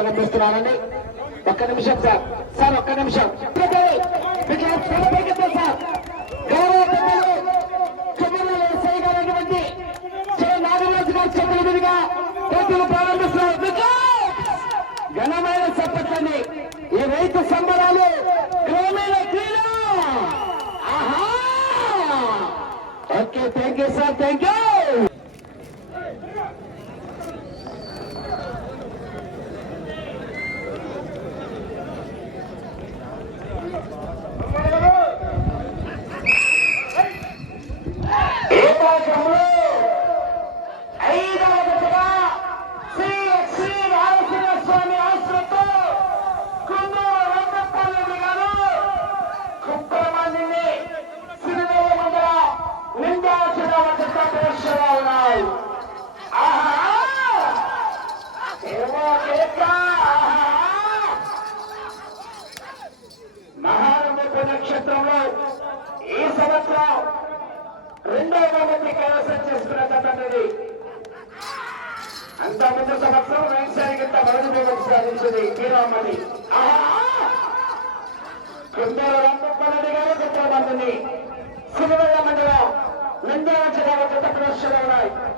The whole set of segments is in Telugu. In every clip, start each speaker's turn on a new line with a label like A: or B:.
A: ప్రారంభిస్తున్నానండి ఒక్క నిమిషం సార్. సార్ ఒక్క నిమిషం. సార్? ఘనమైన చప్పట్లండి ఈ రైతు సంబరాలు గ్రామీణ క్రీడ. ఆహా! Okay thank you sir thank you ఏ భాగంలో ఐదవ దశగా శ్రీ శ్రీ నారసింహ స్వామి ఆశ్రతో కుందూరు రంగప్పల్లి గారు కుప్పలమందిని సిరివేల మండల నిందాచిన పరీక్షలో ఉన్నాయి ఆహా! ఏమో కేక! ఆహా! మహానవమి నక్షత్రంలో ఈ సంవత్సరం రెండవ బహుమతి కైవసం చేసుకున్న తండ్రి అంత ముందు సంవత్సరం వ్యవసాయకంత మొదటి బహుమతి సాధించింది శ్రీరామని కుందర రామప్పరెడ్డి గారు గొప్ప మందిని సిరివెల్ల మండలం నిందల జిల్లా గత ప్రదర్శనలు ఉన్నాయి తమ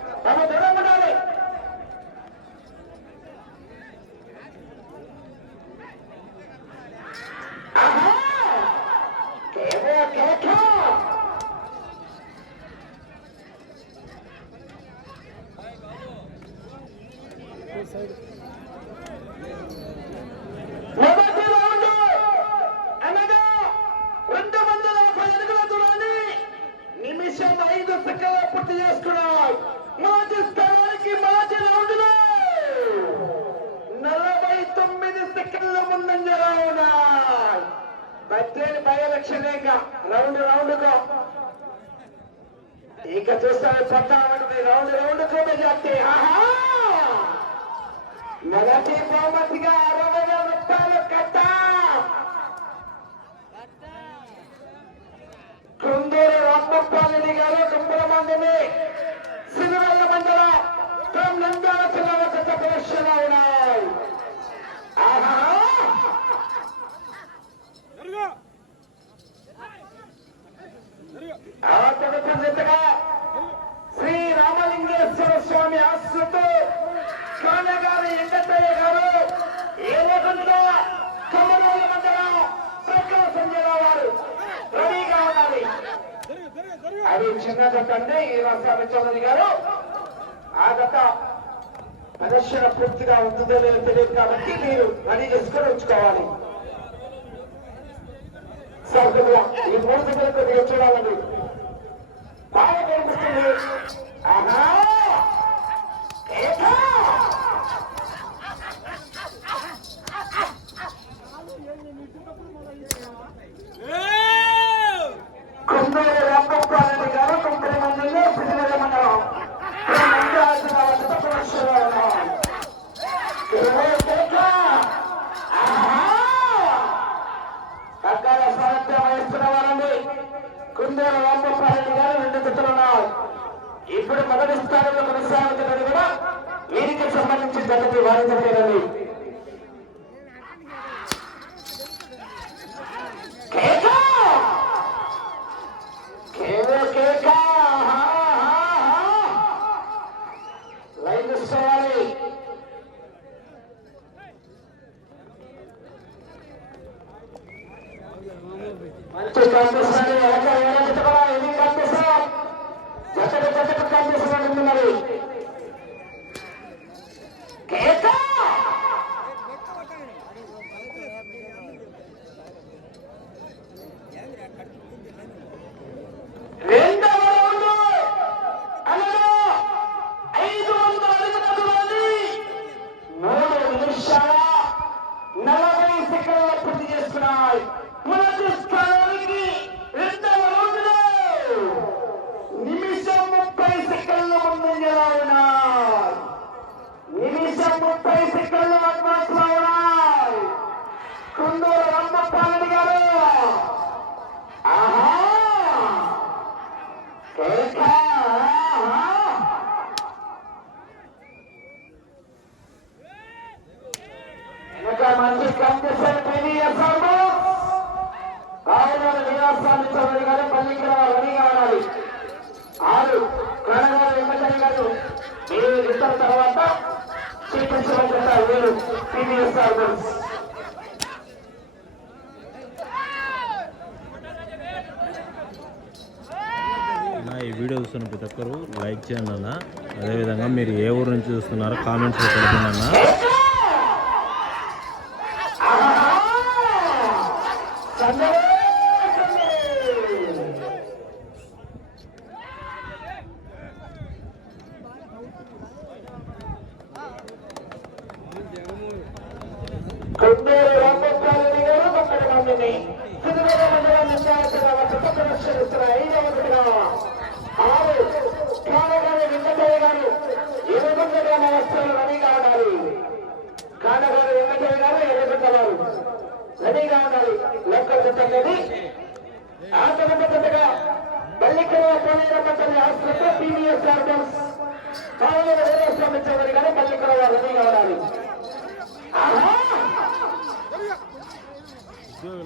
A: పద్దెనిమిది బై ఎలక్షన్ ఇంకా రౌండ్ రౌండ్ కో ఇంకా చూస్తాను పద్నాలుగు రౌండ్ రౌండ్ కో మెజార్టీ ఆహా! మొదటి బహుమతిగా అరవై వేల రూపాయలు కట్ట. కుందూరు రామప్పాలని గారు కుంపుల మందిని సిరివల్ల మండలం. ఫ్రమ్ నంద్యాల జిల్లా గత ప్రదర్శనలో ఉన్నాయి ఆ జతగా శ్రీ రామలింగేశ్వర స్వామి ఆశ్రతో కానగారి గారు ఏలగంట కమలూరు మండలం వారు రెడీగా ఉండాలి. అది చిన్న జత అంటే ఈ రాష్ట్రాల చౌదరి గారు ఆ జత ప్రదర్శన పూర్తిగా ఉంటుందో లేదో తెలియదు కాబట్టి మీరు రెడీ చేసుకొని ఉంచుకోవాలి. సార్ ఈ మూడు జతలు కొద్దిగా చూడాలండి. బాగా కనిపిస్తుంది ఆహా ఏకా! కుందూరు రామగోపాలరెడ్డి గారు కుంపడి మండలంలో సిరివెల్ల మండలం ఈ నంద్యాల జిల్లా వద్ద ప్రదర్శనలో ఉన్నారు. ఇరవై కేక! ఆహా! పక్కన సారథ్యం వహిస్తున్న వారండి కుందూరు రామగోపాలరెడ్డి గారు రెండు జతలు ఉన్నారు ఇప్పుడు మొదటి స్థానంలో కొనసాగుతున్నది కూడా వీరికి సంబంధించిన జతకి వారి జతేనండి కేక! కేవో కేక! ఆహా, ఆహా, ఆహా! లైన్ తీసుకోవాలి మంచి ఏడు ఇద్దరు తర్వాత చూపించవలసిన వీరు పివిఎస్ఆర్
B: నా ఈ వీడియో చూస్తున్న ప్రతి ఒక్కరు లైక్ చేయండి అన్న. అదేవిధంగా మీరు ఏ ఊరు నుంచి చూస్తున్నారో కామెంట్స్ తెలియజేయండి అన్న.
A: రెడీగా ఉండాలి లోకల్ అనేది ఆ తరగతిగా బల్లికర పోలేరమ్మ తల్లి ఆశ్రమంలో పీవీఎస్ ఆర్డర్స్ కావలి వీరస్వామి చౌదరి గారు బల్లికర వారు రెడీగా ఉండాలి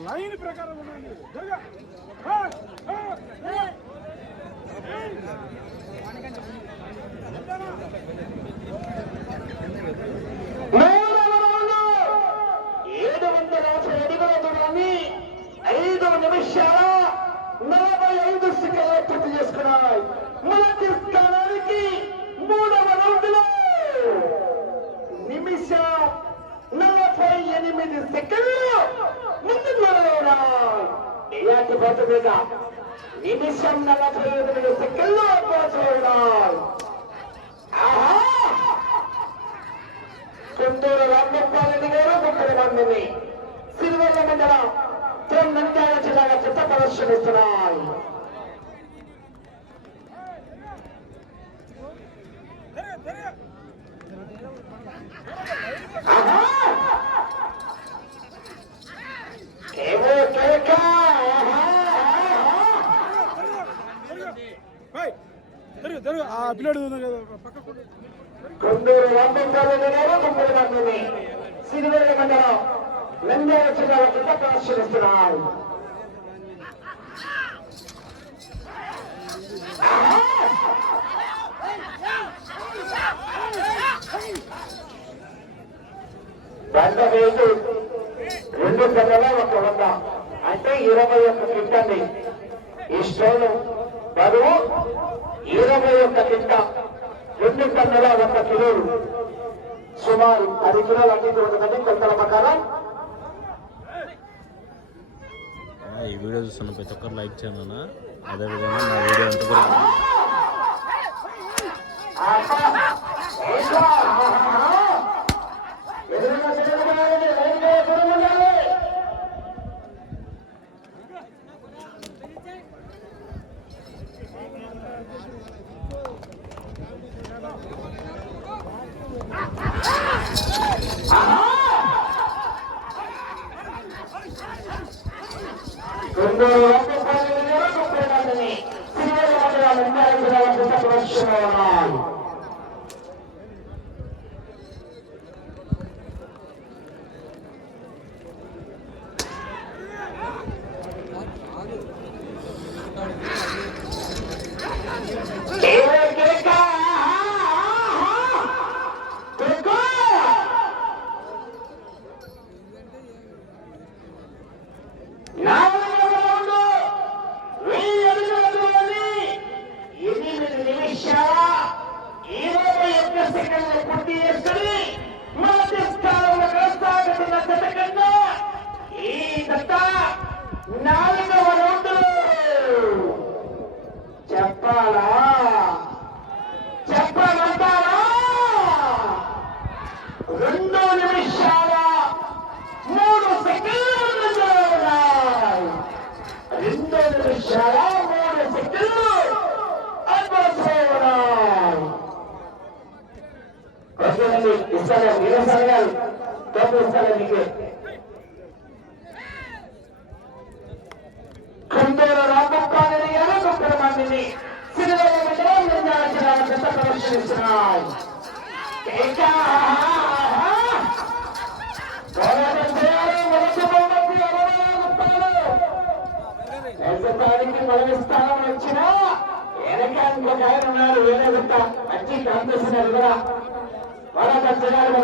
C: లైన్ ప్రకారం ఉండండి
A: ఐదు నిమిషాల నలభై ఐదు సెకండ్లు పూర్తి చేసుకున్నాయి. మొదటి స్థానానికి మూడవ రౌండ్లో నిమిషం నలభై ఎనిమిది సెకండ్లు ముందుకు ఉన్నాయి పోతుందిగా నిమిషం నలభై ఎనిమిది సెకండ్లు పోతున్నాయి ఆహా! కుందూరు రామగోపాలని గారు ముప్పై మందిని సిరివల్ల మండలం ప్రదర్శనిస్తున్నాయి.
C: పిల్లాడు ఉంది కదా
A: గారు మందిని మండలం వంద వేలు రెండు వంద అంటే ఇరవై ఒక్క కిట్టండి ఈ స్టోన్ బరువు ఇరవై ఒక్క కిట్ట రెండు టన్నుల ఒక కిలోలు సుమారు పది కిలోలు అన్ని దొరుకుతుంది కొలతల ప్రకారం.
B: ఈ వీడియో చూస్తున్న ప్రతి ఒక్కరు లైక్ చేయండి అన్న. అదేవిధంగా నా వీడియో అంతా కూడా
A: కొందరు రామపాలెం గారు ముప్పై మందిని సిరివెల్ల మండలం నంద్యాల జిల్లాలో చిత్త ప్రదర్శనలో ఉన్నారు. ఏ కేక! ఆహా! కేక! నాలుగవ రౌండు వెయ్యి అడుగుల దూరాన్ని ఎనిమిది నిమిషాల ఇరవై ఒక్క సెకండ్లు పూర్తి చేసుకుని మొదటి స్థానంలో కొనసాగుతున్న జత కన్నా ఈ ప్రస్తుతానికి పదవి ఉన్నారు వేరే గుట్ట మంచి కాంగ్రెస్ ఉన్నారు కూడా వాళ్ళ ఖర్చున్నారు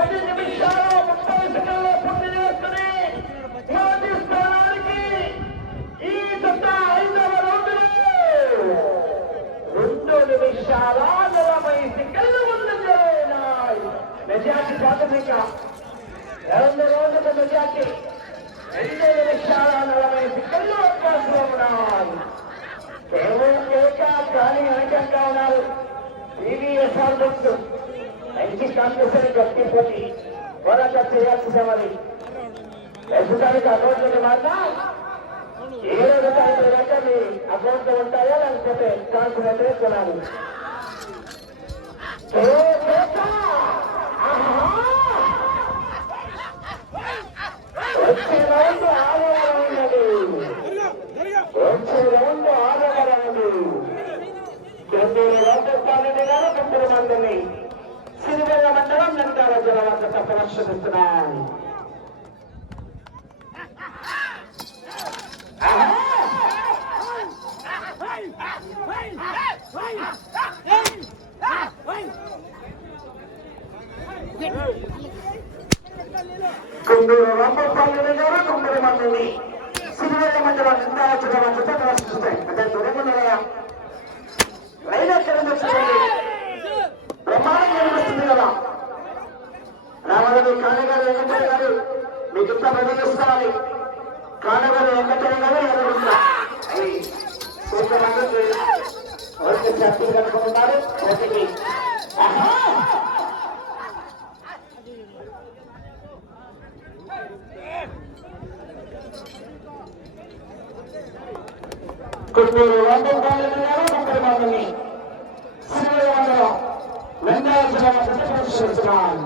A: పది నిమిషాలు ముప్పై సెకండ్లు పూర్తి చేసుకుని మొదటి స్థానానికి ఈ జత ఐదవ రౌండ్లో రెండు నిమిషాల నలభై సెకండ్లు ముందున్నాయి మెజార్టీ ప్రాథమిక రెండు రోజుల మెజార్టీ రెండు నిమిషాల నలభై సెకండ్లు కేవలం కేక కానీ వెనకంగా ఉన్నారు టీవీఎస్ఆర్ బుక్స్ మంచి కాంగ్రెస్ గట్టి పోటీ పోరాటం చేయాల్సిందేమని మరి ప్రస్తుతానికి అకౌంట్ మాట ఏ రోజు దాకా మీ అకౌంట్ ఉంటాయా లేకపోతే కాన్సన్ కొనాలి వచ్చే రౌండ్ ఆరవ రౌండ్ వచ్చే రౌండ్ గారు ముప్పై మందిని సిరివెల్ల మండలం నందాల జిల్లా వద్ద ప్రదర్శనిస్తున్నాయి కుందూరు రామపాల్ని గారు తొమ్మిది మందిని సిరివెల్ల మండలం నందాల జిల్లా వద్ద ప్రదర్శిస్తాయి అంటే దొరకనున్నాయా రైలు ఎక్కడ చూడండి ప్రమాణం కనిపిస్తుంది కదా. రామరెడ్డి కానగారు వెంకటయ్య గారు మీకు ఇంత ప్రదర్శిస్తామని కానగారు వెంకటయ్య గారు ఎదురున్నా కొంతమంది ఒకటి సభ్యులు కనుక్కున్నారు ఒకటి ఆహా! కొన్నూరు రామపాలెం ముప్పై మందిని నంద్యాల జిల్లా ప్రదర్శిస్తున్నాను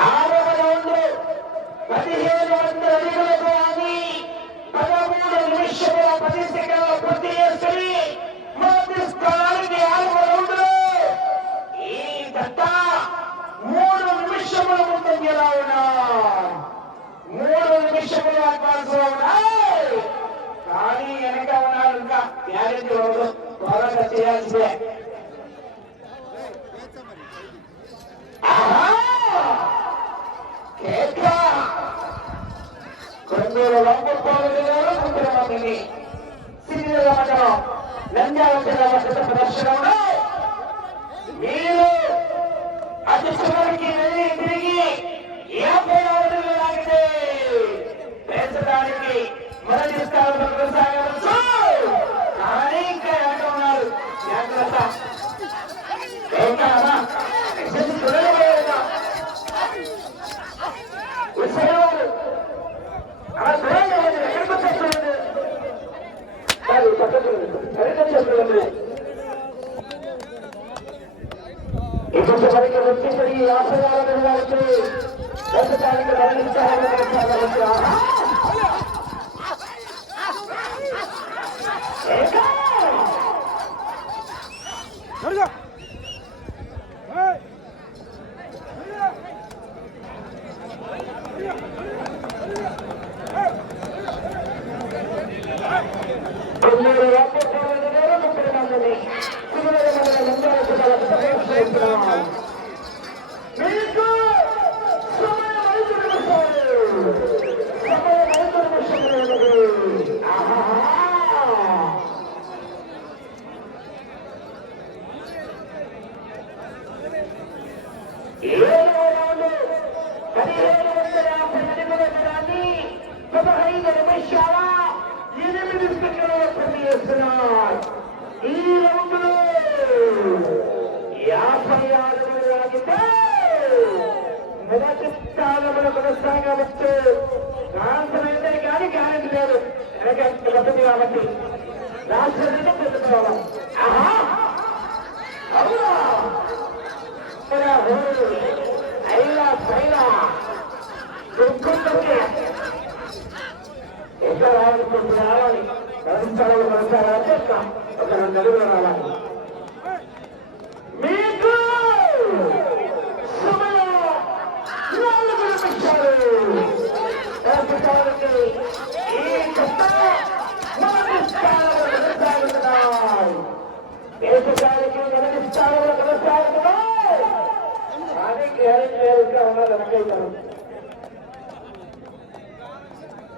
A: ఆరవ రౌండ్ పదిహేను వందల అడుగుల దూరాన్ని పదమూడు నిమిషముల పది సెకండ్ల పూర్తి చేసుకుని మొదటి స్థానానికి ఆరవ రౌండ్ ఈ జత మూడు నిమిషముల ముందు ఎలా ఉన్నాయి మూడు నిమిషములు అడ్వాన్స్లో ఉన్నాయి కానీ వెనక ఉన్నారు ఇంకా గ్యారెంటీ రోజు త్వరగా చేయాల్సిందే కొందరు రంగపాలు గారు కొందరు సిరిల మండలం నంద్యాల జిల్లా ప్రదర్శనలో మీరు అతి 誰だ？లక్షల ఎనిమిది సెకండ్ల పనిచేస్తున్నారు ఈ రౌండ్లో యాభై ఆరు ఆగితే మొదటి స్థానంలో కొనసాగవచ్చు. కాన్సర్ అయితే కానీ గ్యారెంటీ లేదు. వెనక వస్తుంది కాబట్టి? రాష్ట్రం అయితే తెలుసుకోవాలి ఆహా! అవునా? అయినా పైన దుఃఖం ఎట్లా రావాలి కొంచెం రావాలి కలుస్తారో కలుస్తారా చెప్తా ఒక నలుగురు రావాలి మీకు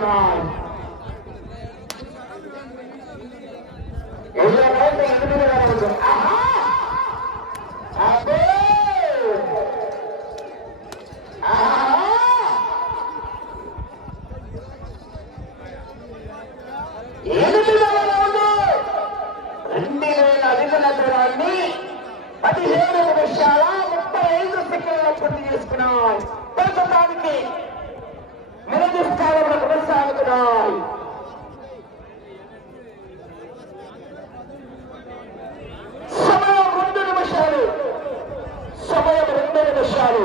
A: கொண்டிருக்கிறார் எவ்வளவு நேரத்தில் அனுமதி வேண்டும் আরও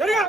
A: வருக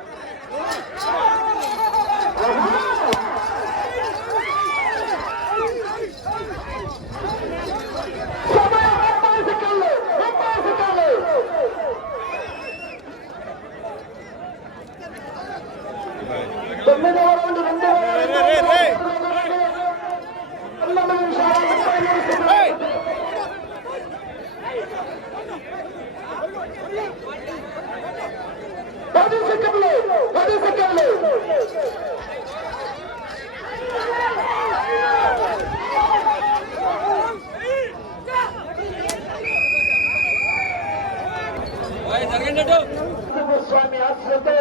A: స్వామి ఆశ్రతో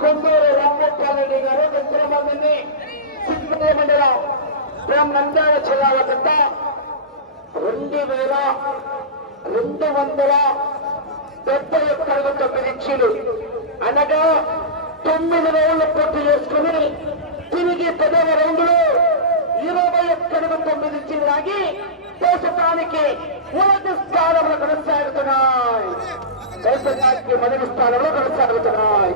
A: కొందూరు రామగోపాల్ గారు ఎంతో మందిని మండల నంద్యాల జిల్లాల కింద రెండు వేల రెండు వందల డెబ్బై ఒక్క తొమ్మిది ఇచ్చిండు అనగా తొమ్మిది రౌండ్లు పూర్తి చేసుకుని తిరిగి పదవ రౌండ్లో ఇరవై ఒక్క తొమ్మిది ఇచ్చింది రాగి దేశానికి మొదటి స్థానంలో కొనసాగుతున్నాయి మొదటి స్థానంలో కొనసాగుతున్నాయి